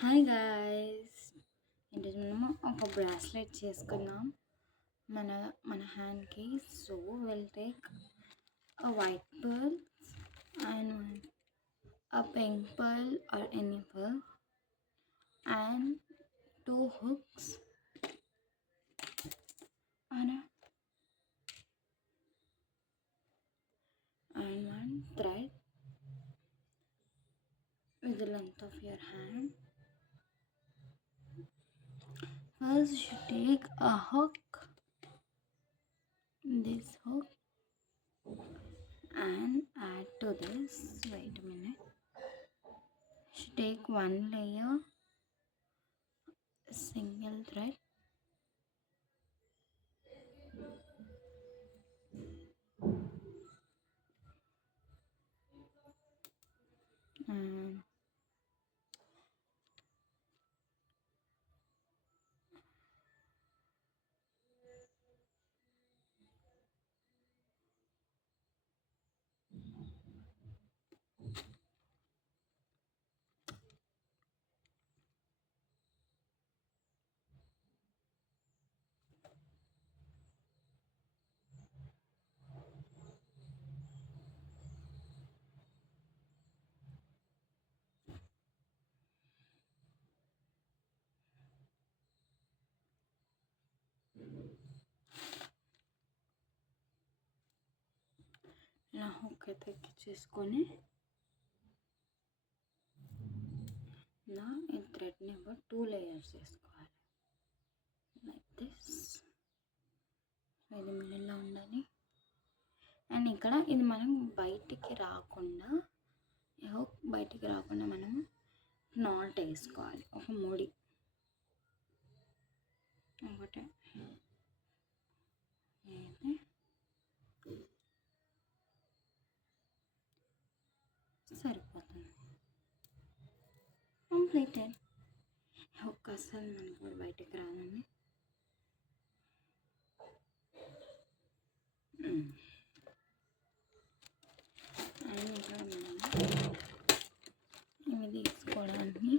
Hi guys, ఈరోజు మనము ఒక బ్రాస్లెట్ చేసుకుందాం మన మన హ్యాండ్కి. So will take a white pearl and a pink pearl or any pearl and two hooks and one thread with the length of your hand. First you should take a hook, this hook, and add to this, wait a minute, you should take one layer single thread and ఇలా hook అయితే ఎక్కించేసుకొని ఇలా ఈ థ్రెడ్ని ఒక 2 layers వేసుకోవాలి like this. ఇది మిడిల్లో ఉండాలి. అండ్ ఇక్కడ ఇది మనం బయటికి రాకుండా, హుక్ బయటికి రాకుండా మనం నాట్ వేసుకోవాలి. ఒక ముడి ఒకటే అయితే సరిపోతుంది. కంప్లీటెడ్. హుక్ అస్సలు మనకు కూడా బయటికి రాదండి. అండ్ ఇక్కడ మనం ఇవి తీసుకోవడానికి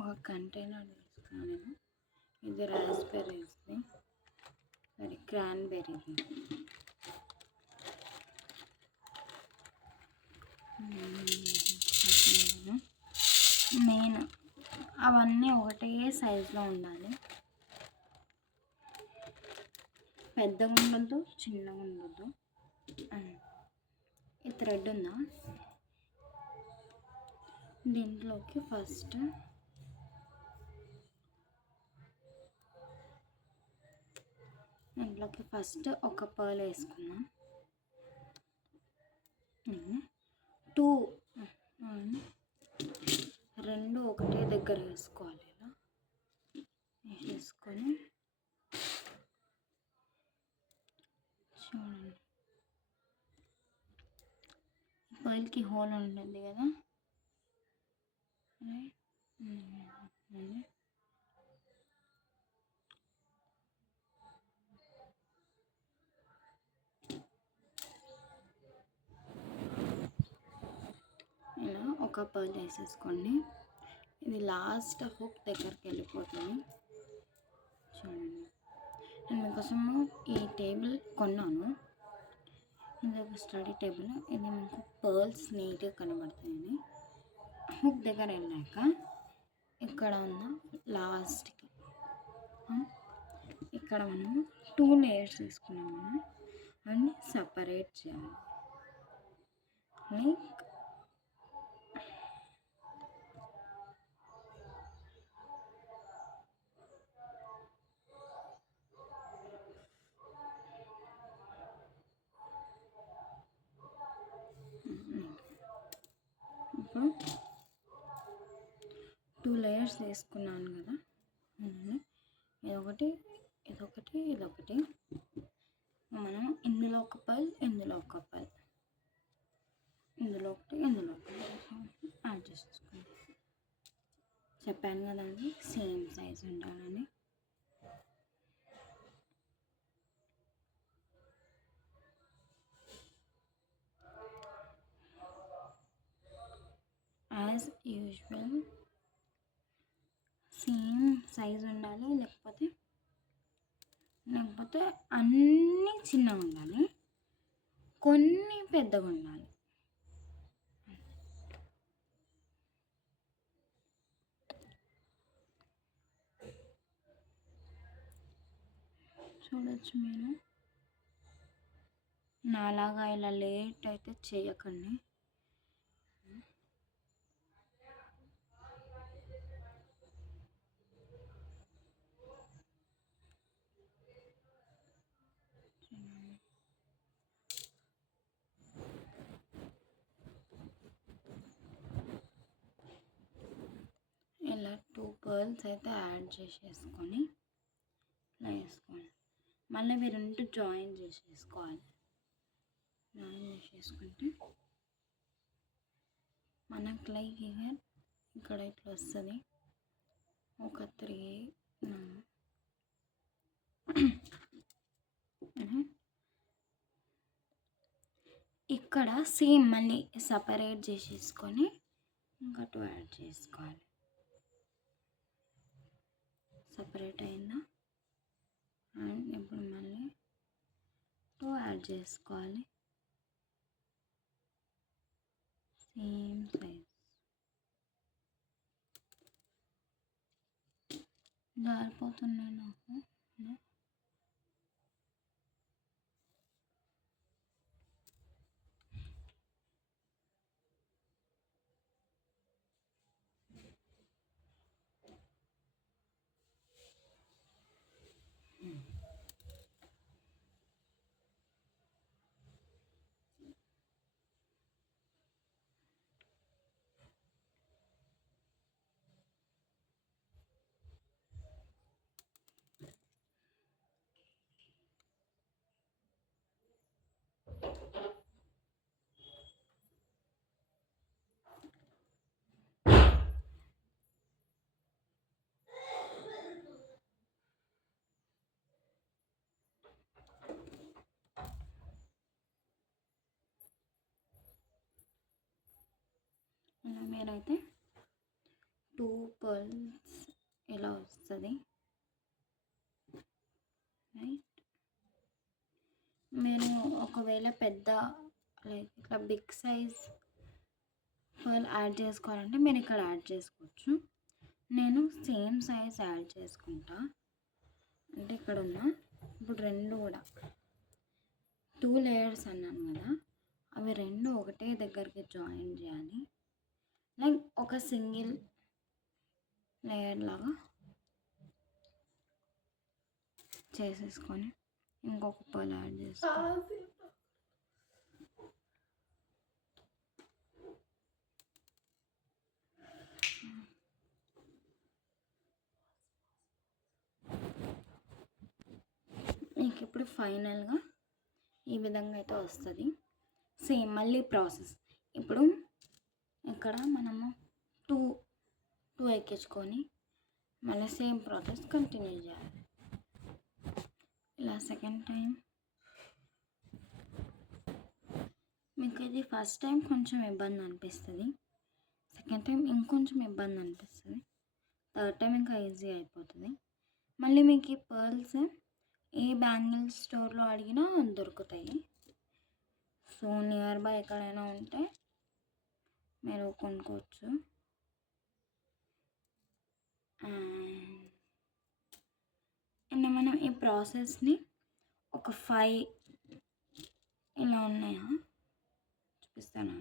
ఒక కంటైనర్ తీసుకున్నాను. ఇది రాస్బెర్రీస్ది, సారీ క్రాన్బెర్రీది. మెయిన్ అవన్నీ ఒకటే సైజులో ఉండాలి. పెద్దగా ఉండద్దు, చిన్నగా ఉండద్దు. ఈ థ్రెడ్ ఉందా, దీంట్లోకి ఫస్ట్ ఒక పర్ల్ వేసుకున్నాం. 2 రెండు ఒకటే దగ్గర వేసుకోవాలి. ఇలా వేసుకొని చూడండి, పర్ల్కి హోల్ ఉంటుంది కదా, ఇలా ఒక పర్ల్ వేసేసుకోండి. ఇది లాస్ట్ హుక్ దగ్గరికి వెళ్ళిపోతుంది. చూడండి, నేను మీకోసము ఈ టేబుల్ కొన్నాను. ఇది ఒక స్టడీ టేబుల్. ఇది మీకు పర్ల్స్ నీట్గా కనబడతాయని. హుక్ దగ్గర వెళ్ళాక ఇక్కడ ఉన్న లాస్ట్కి ఇక్కడ మనం 2 లేయర్స్ తీసుకున్నాము. అన్నీ సపరేట్ చేయాలి. లైక్ ఇప్పుడు 2 లేయర్స్ వేసుకున్నాను కదా, ఇదొకటి ఇదొకటి ఇదొకటి. మనం ఇందులో ఒక పర్ల్, ఇందులో ఒక పర్ల్, ఇందులో ఒకటి, ఇందులో ఒకటి యాడ్ చేసుకుంటాం. చెప్పాను కదండి సేమ్ సైజ్ ఉండాలని. యాజ్ యూజువల్ సేమ్ సైజ్ ఉండాలి, లేకపోతే అన్నీ చిన్నగా ఉండాలి, కొన్ని పెద్దగా ఉండాలి. చూడొచ్చు మీరు. నాలాగా ఇలా లేట్ అయితే చేయకండి. ఇలా 2 పర్ల్స్ అయితే యాడ్ చేసేసుకొని ఇలా వేసుకోండి. మళ్ళీ ఇవి 2 జాయిన్ చేసేసుకోవాలి. జాయిన్ చేసేసుకుంటే మనకు లైక్ ఇక్కడ ఇట్లా వస్తుంది. ఒక 3 ఇక్కడ సేమ్ మళ్ళీ సపరేట్ చేసేసుకొని ఇంకా 2 యాడ్ చేసుకోవాలి. సపరేట్ అయిందా? అండ్ ఇప్పుడు మళ్ళీ 2 యాడ్ చేసుకోవాలి. Same size. జారిపోతున్నాయి నాకు. ఇలా మీరైతే 2 పర్ల్స్ ఇలా వస్తుంది. రైట్. మీరు ఒకవేళ పెద్ద లైక్ ఇట్లా బిగ్ సైజ్ పర్ల్ యాడ్ చేసుకోవాలంటే మీరు ఇక్కడ యాడ్ చేసుకోవచ్చు. నేను సేమ్ సైజ్ యాడ్ చేసుకుంటా. అంటే ఇక్కడ ఉన్న ఇప్పుడు 2 కూడా 2 లేయర్స్ అన్నాను కదా, అవి 2 ఒకటే దగ్గరికి జాయిన్ చేయాలి. లైక్ ఒక సింగిల్ లేయర్ లాగా చేసేసుకొని ఇంకొక పర్ల్ యాడ్ చేసుకోవాలి. మీకు ఇప్పుడు ఫైనల్గా ఈ విధంగా అయితే వస్తుంది. సేమ్ మళ్ళీ ప్రాసెస్. ఇప్పుడు ఇక్కడ మనము 2 ఎక్కించుకొని మళ్ళీ సేమ్ ప్రాసెస్ కంటిన్యూ చేయాలి. ఇలా సెకండ్ టైం మీకు ఇది ఫస్ట్ టైం కొంచెం ఇబ్బంది అనిపిస్తుంది, సెకండ్ టైం ఇంకొంచెం ఇబ్బంది అనిపిస్తుంది, థర్డ్ టైం ఇంకా ఈజీ అయిపోతుంది. మళ్ళీ మీకు ఈ పర్ల్స్ ఏ బ్యాంగిల్ స్టోర్లో అడిగినా దొరుకుతాయి. సో నియర్ బై ఎక్కడైనా ఉంటే మీరు కొనుక్కోవచ్చు. అండ్ మనం ఈ ప్రాసెస్ని ఒక 5 ఇలా ఉన్నాయా చూపిస్తాను.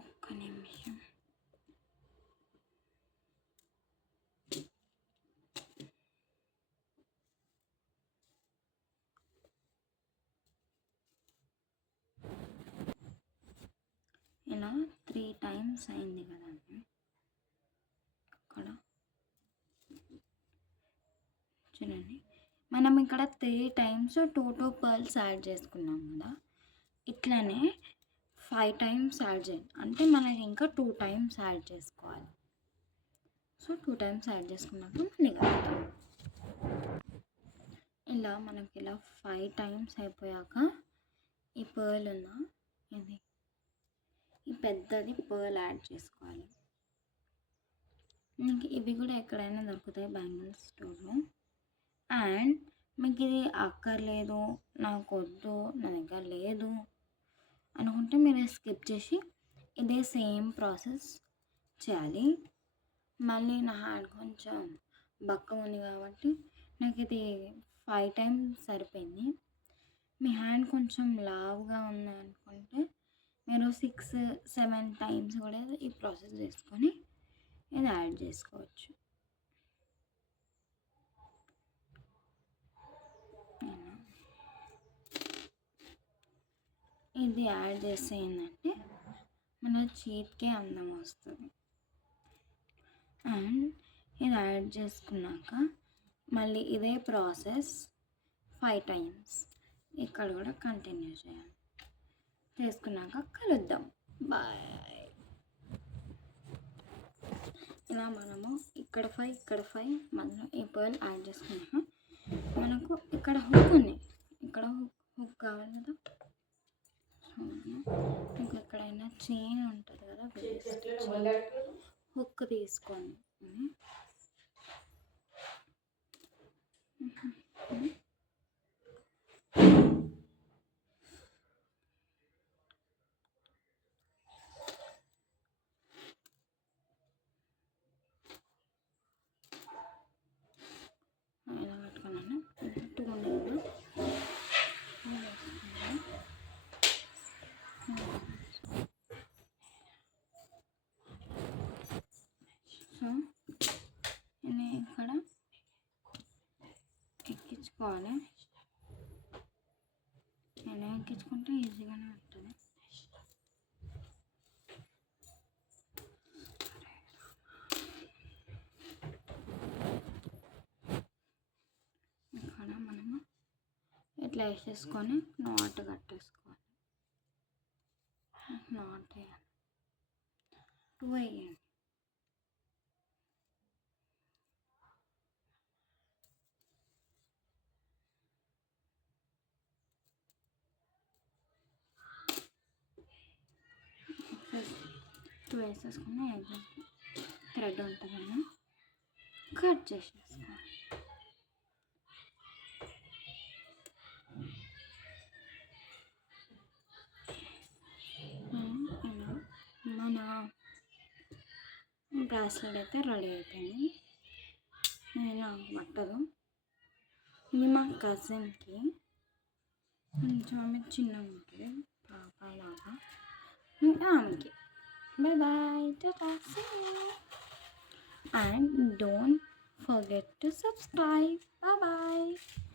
ఒక్క నిమిషం. ఇలా 3 టైమ్స్ అయింది కదండి. అక్కడ చూడండి, మనం ఇక్కడ 3 టైమ్స్ 2 పర్ల్స్ యాడ్ చేసుకున్నాం కదా, ఇట్లానే 5 టైమ్స్ యాడ్ చేయండి. అంటే మనకి ఇంకా 2 టైమ్స్ యాడ్ చేసుకోవాలి. సో 2 టైమ్స్ యాడ్ చేసుకున్నాక మళ్ళీ కలుపుతాం. ఇలా మనకి ఇలా 5 టైమ్స్ అయిపోయాక ఈ పర్ల్ ఉందా, ఇది ఈ పెద్దది పర్ల్ యాడ్ చేసుకోవాలి. మీకు ఇవి కూడా ఎక్కడైనా దొరుకుతాయి బ్యాంగిల్స్ స్టోర్లో. అండ్ మీకు ఇది అక్కర్లేదు, నాకు వద్దు, నా దగ్గర లేదు అనుకుంటే మీరు స్కిప్ చేసి ఇదే సేమ్ ప్రాసెస్ చేయాలి. మళ్ళీ నా హ్యాండ్ కొంచెం బక్కగా ఉంది కాబట్టి నాకు ఇది 5 టైమ్స్ సరిపోయింది. మీ హ్యాండ్ కొంచెం లావుగా ఉంది అనుకుంటే మీరు 6-7 టైమ్స్ కూడా ఈ ప్రాసెస్ చేసుకొని ఇది యాడ్ చేసుకోవచ్చు. ఇది యాడ్ చేస్తే ఏంటంటే మన చేతికి అందం వస్తుంది. అండ్ ఇది యాడ్ చేసుకున్నాక మళ్ళీ ఇదే ప్రాసెస్ 5 టైమ్స్ ఇక్కడ కూడా కంటిన్యూ చేయాలి. చేసుకున్నాక కలుద్దాం. బాయ్. ఇలా మనము ఇక్కడ 5 మళ్ళీ ఈ పర్ల్ యాడ్ చేసుకున్నాక మనకు ఇక్కడ హుక్ ఉంది, ఇక్కడ హుక్ కావాలి కదా. మీకు ఎక్కడైనా చైన్ ఉంటుంది కదా, హుక్ తీసుకోండి. ఇలా కట్టుకున్నాను. 2 ఉన్నాయి కదా, సో నేను ఇక్కడ ఎక్కించుకోవాలి. నేను ఎక్కించుకుంటే ఈజీగానే ఉంటుంది. ఇక్కడ మనము ఇట్లా వేసేసుకొని నాట్ కట్టేసుకోవాలి. నాట్ వేయాలి, 2 వేయండి. వేసేసుకుని థ్రెడ్ ఉంటుందన్న కట్ చేసేసుకోవాలి. మన బ్రాస్లెట్ అయితే రెడీ అయిపోయింది. నేను బట్టలు ఇది మా కజిన్కి, కొంచెం ఆమె చిన్నగా ఉంటుంది, పాపలాగా. ఆమెకి bye tata, see you, and don't forget to subscribe. Bye bye.